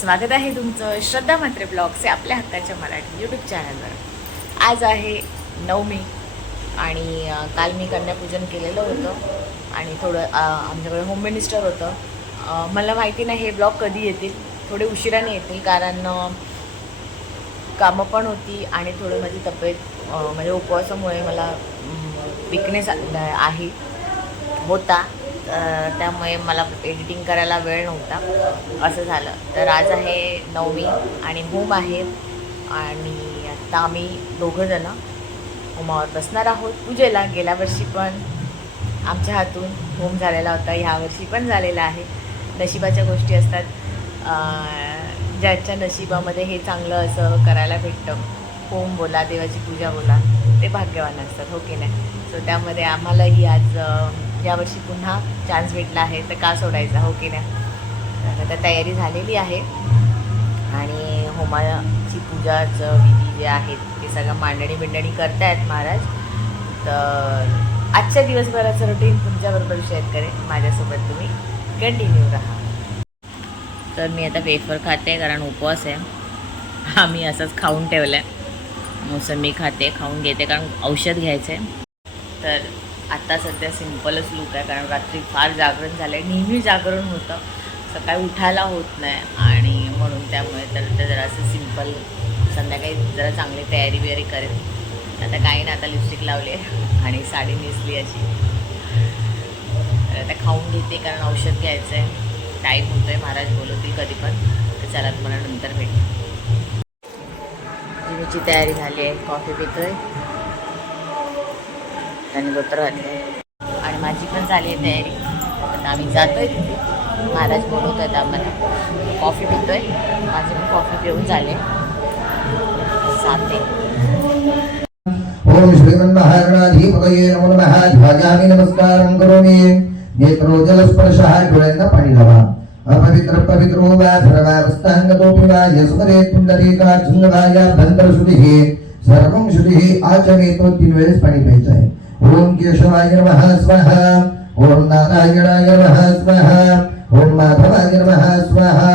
स्वागत आहे तुमचं श्रद्धा म्हात्रे ब्लॉगचे आपल्या हक्काच्या मराठी यूट्यूब चॅनलवर आज आहे नवमी आणि काल मी कन्यापूजन केलेलं होतं आणि थोडं आमच्याकडे होम मिनिस्टर होतं. मला माहिती नाही हे ब्लॉग कधी येतील थोडे उशिराने येतील कारण कामं पण होती आणि थोडं माझी तब्येत म्हणजे उपवासामुळे मला विकनेस आहे होता. त्यामुळे मला एडिटिंग करायला वेळ नव्हता. असं झालं. तर आज आहे नवमी आणि होम आहे. आणि आता आम्ही दोघंजणं उमावर बसणार आहोत. पूजेला गेल्या वर्षी पण आमच्या हातून होम झालेला होता. ह्या वर्षी पण झालेला आहे. नशिबाच्या गोष्टी असतात. ज्याच्या ज्यांच्या नशिबामध्ये हे चांगलं असं करायला भेटतं. होम बोला देवाची पूजा बोला ते भाग्यवान असतात. हो की नाही? सो त्यामध्ये आम्हालाही आज यावर्षी पुन्हा चान्स भेटला आहे तर का सोडायचा हो की नाही? तर आता तयारी झालेली आहे. आणि होमाची पूजाचं विधी जे आहेत ते सगळं मांडणी बिंडणी करतायत महाराज. तर आजच्या दिवसभराचं रुटीन तुमच्याबरोबर शेअर करेन. माझ्यासोबत तुम्ही कंटिन्यू राहा. तर मी आता वेफर खाते कारण उपवास आहे. आम्ही असंच खाऊन ठेवलं आहे मोसंबी खाते खाऊन घेते कारण औषध घ्यायचं आहे तर आत्ता सध्या सिम्पलच लुक आहे कारण रात्री फार जागरण झालं आहे नेहमी जागरण होतं. सकाळी उठायला होत नाही. आणि म्हणून त्यामुळे तर ते जरा असं सिंपल संध्याकाळी जरा चांगली तयारी बियारी करेल आता काही ना आता लिपस्टिक लावली आहे. आणि साडी नेसली अशी. तर आता खाऊन घेते कारण औषध घ्यायचं आहे टाईम होतो आहे महाराज बोलवतील कधी पण. तर चला तुम्हाला नंतर भेट. जिमीची तयारी झाली आहे. कॉफी पितोय. त्यांनी धोतर घातलं आणि माझी पण झाली आहे तयारी. आता आम्ही जातोय. तिथे महाराज बोलवत आहेत आम्हाला. कॉफी पितोय. माझी पण कॉफी पिऊन झाले साते ओम श्रीमन्महागणाधिपतये नमो नमः. ध्वजामि नमस्कारं करोमि. नेत्रो जलस्पर्शः डोळ्यांना पाणी लावा अपवित्र पवित्रो वा सर्वावस्थांगतोऽपि वा यस्मरे पुंडरीका झुंगभाया भद्रश्रुतिः सर्वं श्रुतिः आचमेतो तीन वेळेस पाणी प्यायचं आहे ओम केशवाय नमः स्वाहा। ओम नारायणाय नमः स्वाहा। ओम माधवाय नमः स्वाहा।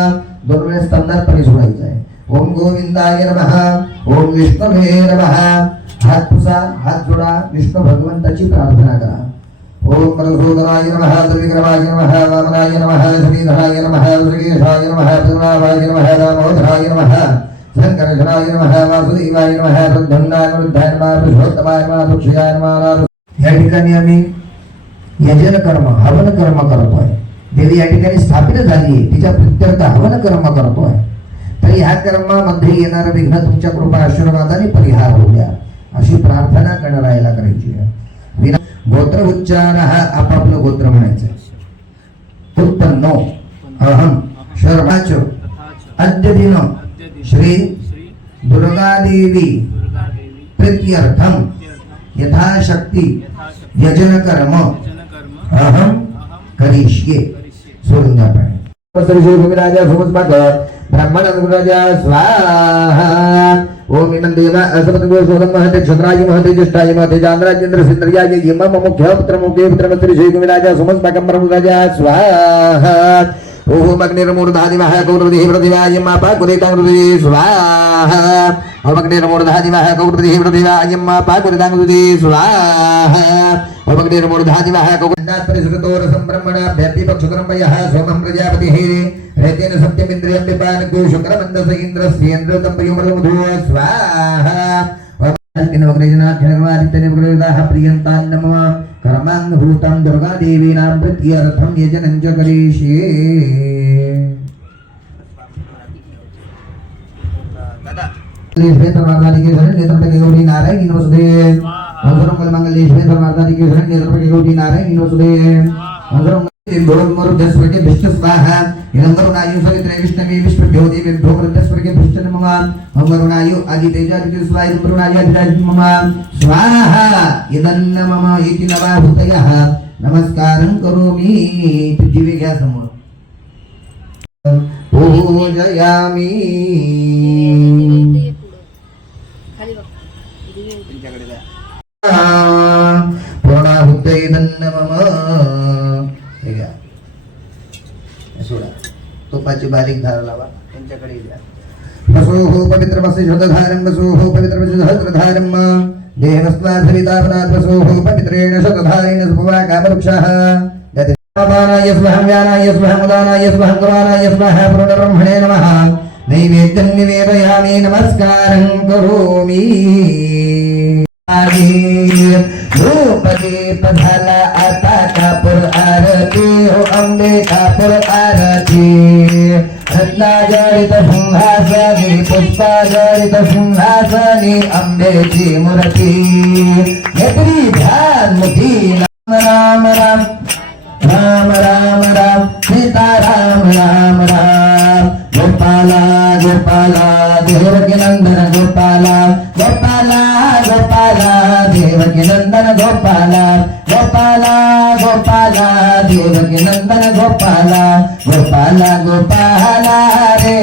दोन वेळेस तंदात पाणी सोडायचं आहे. ओम गोविंदाय नमः ओम विष्णवे नमः। हात पुसा हात जोडा विष्णू भगवंताची प्रार्थना करा. ओम मधुसूदनाय नमः त्रिविक्रमाय नमः वामनाय नमः श्रीधराय नमः श्रीकेशाय नमः पद्मनाभाय नमः दामोदराय नमः शङ्करशनाय नमः वासुदेवाय नमः प्रद्युम्नाय नमः पुरुषोत्तमाय नमः तुक्षयाय नमः या ठिकाणी आम्ही यजन कर्म हवन कर्म करतोय. देवी या ठिकाणी स्थापित झाली तिच्या प्रित्यर्थ हवन कर्म करतोय. तर या कर्मामध्ये येणारं विघ्न तुमच्या कृपा आशीर्वादाने परिहार होऊ द्या. अशी प्रार्थना गणरायाला करायची आहे. विना गोत्र उच्चार हा आपापलं गोत्र म्हणायचं. उत्पन्नो अहम शर्माच अद्य दिन श्री दुर्गादेवी प्रीत्यर्थम यथाशक्ती यजन कर्म अहम करिष्ये। सोडून द्या पाणी. श्री श्री भूमिराजा सोमस्माक ब्राह्मण अनुराजा स्वाहा। ओम इमं देवा असपतगो महते क्षत्राय महते ज्येष्ठाय महते चांद्राजेंद्र सिंद्रियाय इमं मुख्य पुत्र मुखे पुत्र श्री श्री भूमिराजा सोमस्माकं ब्रह्मराजा स्वाहा। ఓం అగ్నిర్మూర్ధాదివ కౌరవృధి ప్రతివాయమ్మాప కురితాంగృతి స్వాహ ఓం అగ్నిర్మూర్ధాదివ కౌరవృధి ప్రతివాయమ్మాప కురితాంగృతి స్వాహ ఓం అగ్నిర్మూర్ధాదివ కౌరవృతితో రసంబ్రహ్మణాభ్యర్తిపక్షుతరంభయ సోమం ప్రజాపతి రేతేన సత్యమింద్రియం పిపానకు శుక్రమందస ఇంద్రస్యేంద్రతం పయోమృధు స్వాహ ఓం అగ్నిర్మూర్ధాదివ కౌరవృధి ప్రియంతాన్నమ कर्माङ्गभूतं दुर्गादेवीनां प्रत्यर्थं यजनं च करिष्ये गौरी नारायणी वसुदे मंगल मंगलेश्वर सर्वार्थादि के शरण नेत्र गौरी नारायणी सवित्रे विष्णवे विष्णुभ्यो देवेभ्यो वरुदस्वर्गे भिष्टन मम अङ्गरुणायु आदितेजादिते स्वाहा इदङ्गरुणायु अधिराज मम स्वाहा इदन्न मम इति नवा भूतयः नमस्कारं करोमि दिवे घ्या समोर पूजयामि पूर्णाहुतैदन्न मम हे घ्या सोडा. तो तुपाची बारीक धार लावा. त्यांच्याकडे द्या वसोः पवित्रमस्य हो शतधारं वसोः पवित्र सहस्रधारं हो देहनस्त्वा सवितापनात् वसोः हो पवित्रेण शतधारेण सुभवा कामवृक्षः यत् पानाय स्वहं व्यानाय स्वहं उदानाय स्वहं कुमाराय स्वः पूर्णब्रह्मणे नमः। नैवेद्यं निवेदयामि नमस्कारं करोमि। धूपदीप रत्नाजडित सिंहासनी पुष्पाजडित सिंहासनी अंबेची मूर्ती. नेत्री ध्यान मुठी राम राम राम. राम राम राम. सीता राम राम राम. गोपाला गोपाला देवकी नंदन गोपाला. गोपाला गोपाला. देवकी नंदन गोपाला गोपाला गोपाला देवकी नंदन गोपाला गोपाला गोपाला रे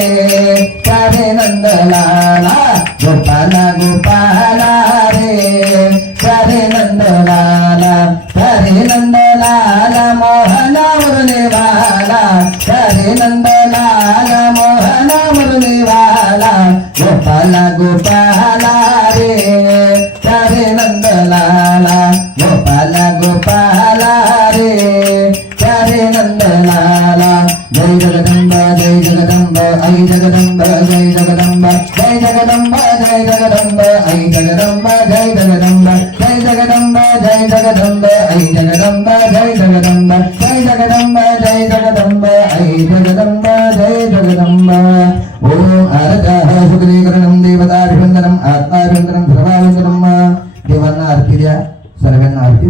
प्यारे नंद लाला गोपाला गोपाला रे प्यारे नंद लाला प्यारे नंद लाला मोहना मुरली वाला प्यारे नंद आई जगदंब जय जगदंब ओम आरतः सुखदीकरणं देवताभिवंदनम् आत्माभिवंदनम् सर्वाभिवंदनम् देवांना आरती द्या सर्वांना आरती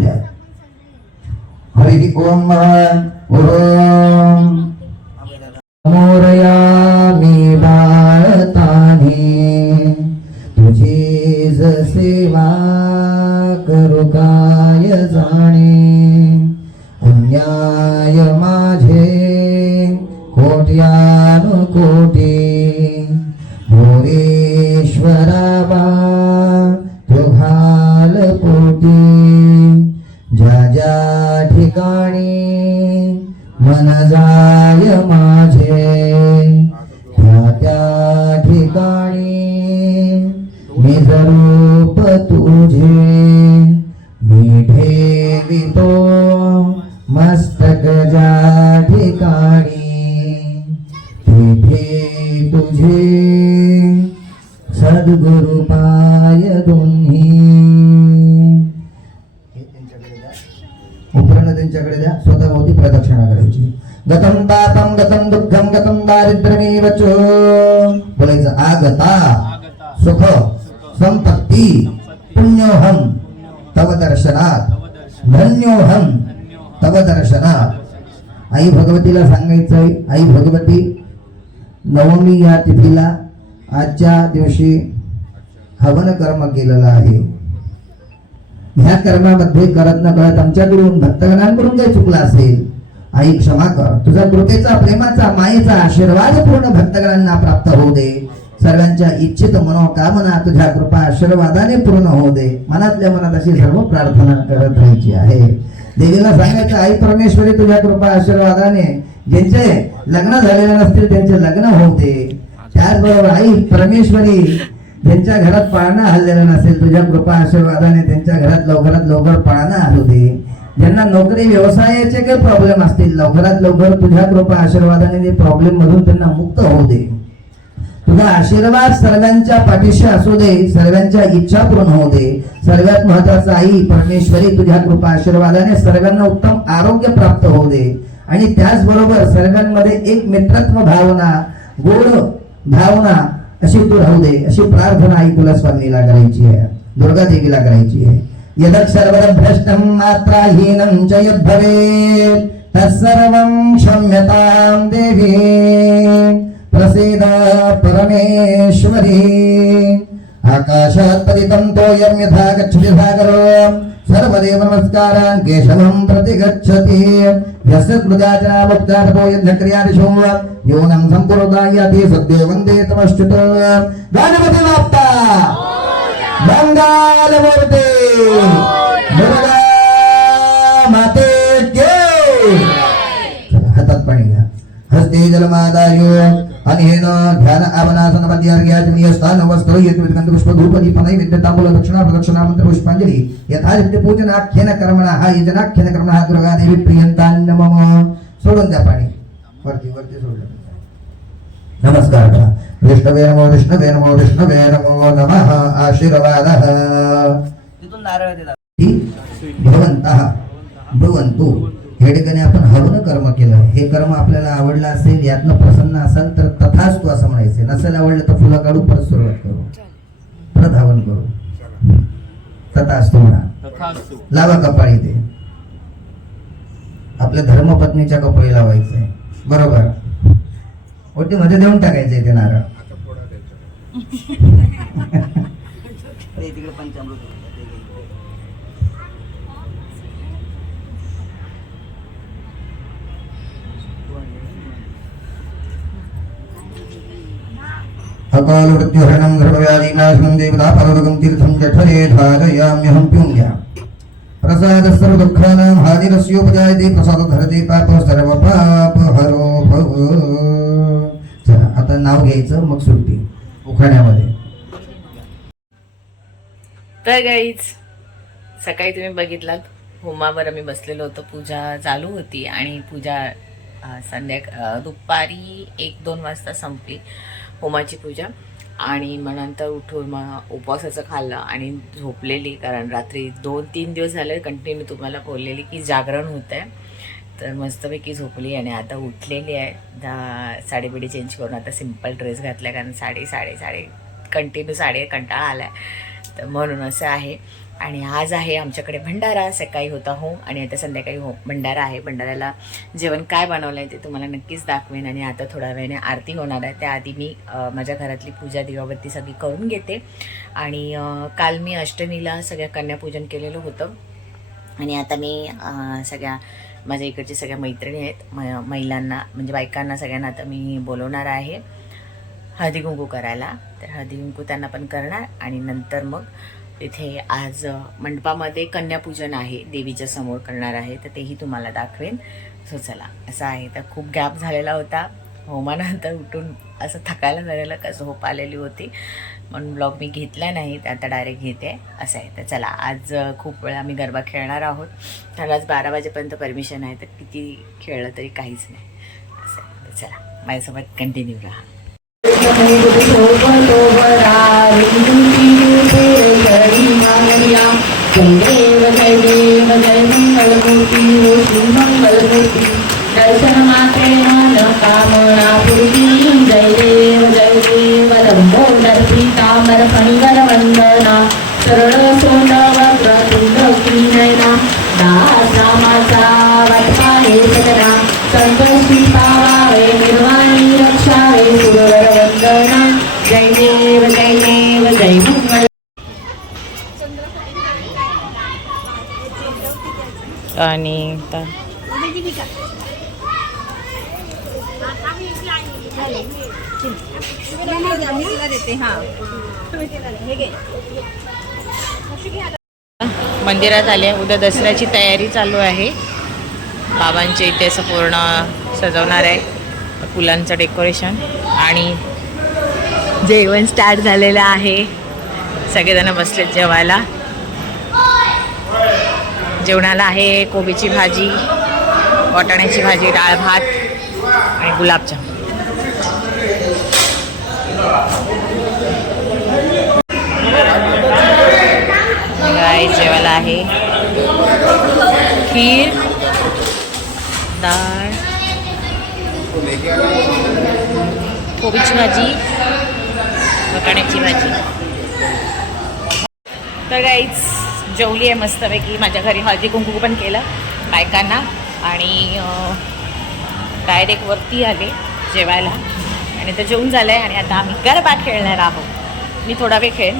उपकरण त्यांच्याकडे द्या स्वतः प्रदक्षिणा करायची गतम दातम गतम दुःखम गतम दारिद्र्यमेव बोलायचं आगता सुख संपत्ती पुण्योहम तव दर्शनात. धन्योहम तव दर्शनात. आई भगवतीला सांगायचंय आई भगवती नवमी या तिथीला आजच्या दिवशी हवन कर्म केलेलं आहे. ह्या कर्मामध्ये करत न करत आमच्याकडून भक्तगणांकडून काही चुकला असेल आई क्षमा कर. तुझा कृपेचा प्रेमाचा मायेचा आशीर्वाद पूर्ण भक्तगणांना प्राप्त होऊ दे. सर्वांच्या इच्छित मनोकामना तुझ्या कृपा आशीर्वादाने पूर्ण होऊ दे. मनातल्या मनात अशी सर्व प्रार्थना करत राहायची आहे. देवीला सांगायचं आई परमेश्वरी तुझ्या कृपा आशीर्वादाने ज्यांचे लग्न झालेले नसतील त्यांचे लग्न होते त्याचबरोबर आई परमेश्वरी त्यांच्या घरात पाळणा हल्लेला नसेल तुझ्या कृपा आशीर्वादाने त्यांच्या घरात लवकरात लवकर पाळणा हलू दे. ज्यांना नोकरी व्यवसायाचे काही प्रॉब्लेम असतील लवकरात लवकर तुझ्या कृपा आशीर्वादाने ते प्रॉब्लेम मधून त्यांना मुक्त होऊ दे. तुझा आशीर्वाद सर्वांच्या पाठीशी असू दे सर्वांच्या इच्छा पूर्ण होऊ दे. सर्वात महत्त्वाचा आई परमेश्वरी तुझ्या कृपा आशीर्वादाने सर्वांना उत्तम आरोग्य प्राप्त होऊ दे. आणि त्याचबरोबर सर्वांमध्ये एक मित्रत्व भावना गोड भावना अशी तू राहू दे अशी प्रार्थना आई तुला स्वामीला करायची आहे. दुर्गा देवीला करायची आहे. यदक्षरवर भ्रष्टम मात्राहीनं च यद्भवेत् तत्सर्वं क्षम्यतां देवी। प्रसीद परमेश्वरी। आकाशात् पतितं तोयं यथा गच्छति सागरो सर्वदेव नमस्कारान् केशवं प्रति गच्छति यस्य कृदाचना वक्तारपो यज्ञक्रियादिषु। योनं सम्पूर्णायाति सद्यो वन्दे तमश्च्युत गणपति वाप्ता मंगलमूर्ती! दुर्गा माते हातात पाणी घ्या हस्ते जलमादायो। अनिहेन ध्यान आवनासन पद्यार्घ्याजनीय स्थान वस्त्र यत्विदगंध पुष्प धूप दीप नैवेद्य तांबूल दक्षिणा प्रदक्षिणा मंत्र पुष्पांजली यथारित्य पूजनाख्येन कर्मणः यजनाख्येन कर्मणः दुर्गा देवी प्रियंतान् मम सोडून द्या पाणी वरती वरती सोडलं नमस्कार करा विष्णवे नमो विष्णवे नमो विष्णवे नमो नमः आशीर्वादः तिथून नारळ देतात हि भवन्तः भवन्तु हे ठिकाणी आपण हवन कर्म केलं. हे कर्म आपल्याला आवडलं असेल यातनं प्रसन्न असाल तर तथाच तू असं म्हणायचे नसेल आवडलं तर फुलं काढू परत सुरुवात करू. परत हवन करू. तथाच तू म्हणा लावा कपाळी ते. आपल्या धर्मपत्नीच्या कपाळी लावायचंय बरोबर? ओटी मध्ये देऊन टाकायचंय ते नारळ. अरे तिकडे पंचामृत होतं, ते घे. अकाल मृत्युहरणं गर्भव्याधीनाशनं देवता परलोकं तीर्थं जठरे धारयाम्यहं प्युङ्ग्या। प्रसाद सर्व दुःखानां हानिरस्योपजायते प्रसाद धरते पाप सर्व भव चला आता नाव घ्यायचं मग सुट्टी उखाण्यामध्ये. तर गाईच सकाळी तुम्ही बघितलात होमावर आम्ही बसलेलो होतो पूजा चालू होती आणि पूजा संध्याका दुपारी एक दोन वाजता संपली. होमाची पूजा. आणि मग नंतर उठून मग उपवासाचं खाल्लं आणि झोपलेली कारण रात्री दोन तीन दिवस झाले कंटिन्यू तुम्हाला बोललेली की जागरण होत आहे तर मस्तपैकी झोपली आणि आता उठलेली आहे. दहा साडी बिडी चेंज करून आता सिंपल ड्रेस घातला कारण साडी साडे साडी कंटिन्यू साडी कंटाळा आला आहे तर म्हणून असं आहे. आणि आज आहे आमच्याकडे भंडारा. सकाळी होता हो आणि आता संध्याकाळी हो भंडारा आहे. भंडाऱ्याला जेवण काय बनवलं आहे ते तुम्हाला नक्कीच दाखवेन आणि आता थोड्या वेळाने आरती होणार आहे. त्याआधी मी माझ्या घरातली पूजा दिवाबत्ती सगळी करून घेते. आणि काल मी अष्टमीला सगळ्या कन्यापूजन केलेलं होतं. आणि आता मी सगळ्या माझ्या इकडची सगळ्या मैत्रिणी आहेत. म महिलांना म्हणजे बायकांना सगळ्यांना आता मी बोलवणार आहे. हळदी कुंकू करायला. तर हळदी कुंकू त्यांना पण करणार आणि नंतर मग तिथे आज मंडपामध्ये कन्यापूजन आहे देवीच्या समोर करणार आहे तर तेही तुम्हाला दाखवेन. सो चला असं आहे. तर खूप गॅप झालेला होता. होमानंतर उठून असं थकायला झालेलं का झोप आलेली होती. म्हणून ब्लॉग मी घेतला नाही तर आता डायरेक्ट घेते. असं आहे. तर चला आज खूप वेळा आम्ही गरबा खेळणार आहोत. तर आज बारा वाजेपर्यंत परमिशन आहे तर किती खेळलं तरी काहीच नाही. असं आहे. तर चला माझ्यासोबत कंटिन्यू राहा. जय जय देव जय मंगलमूर्ती ओ मंगलमूर्ती दर्शन मात्रे मन कामना पूर्ती जय देव जय देव लंबोदर पीतांबर फणीवर वंदना सरळ आणि मंदिरात आले. उद्या दसऱ्याची तयारी चालू आहे. बाबांच्या इथे असं पूर्ण सजवणार आहे. फुलांचं डेकोरेशन आणि जेवण स्टार्ट झालेलं आहे. सगळेजण बसलेत जेवायला. जेवणाला आहे कोबीची भाजी वाटाण्याची भाजी डाळ भात आणि गुलाबजाम. काय जेवायला आहे. खीर डाळ कोबीची भाजी वाटाण्याची भाजी. तर गाईच जेवली आहे मस्तपैकी. माझ्या घरी हळदी कुंकू पण केलं बायकांना. आणि डायरेक्ट वरती आले जेवायला. आणि तर जेवून झालं आहे आणि आता आम्ही गरबा खेळणार आहोत. मी थोडा वेळ खेळेन.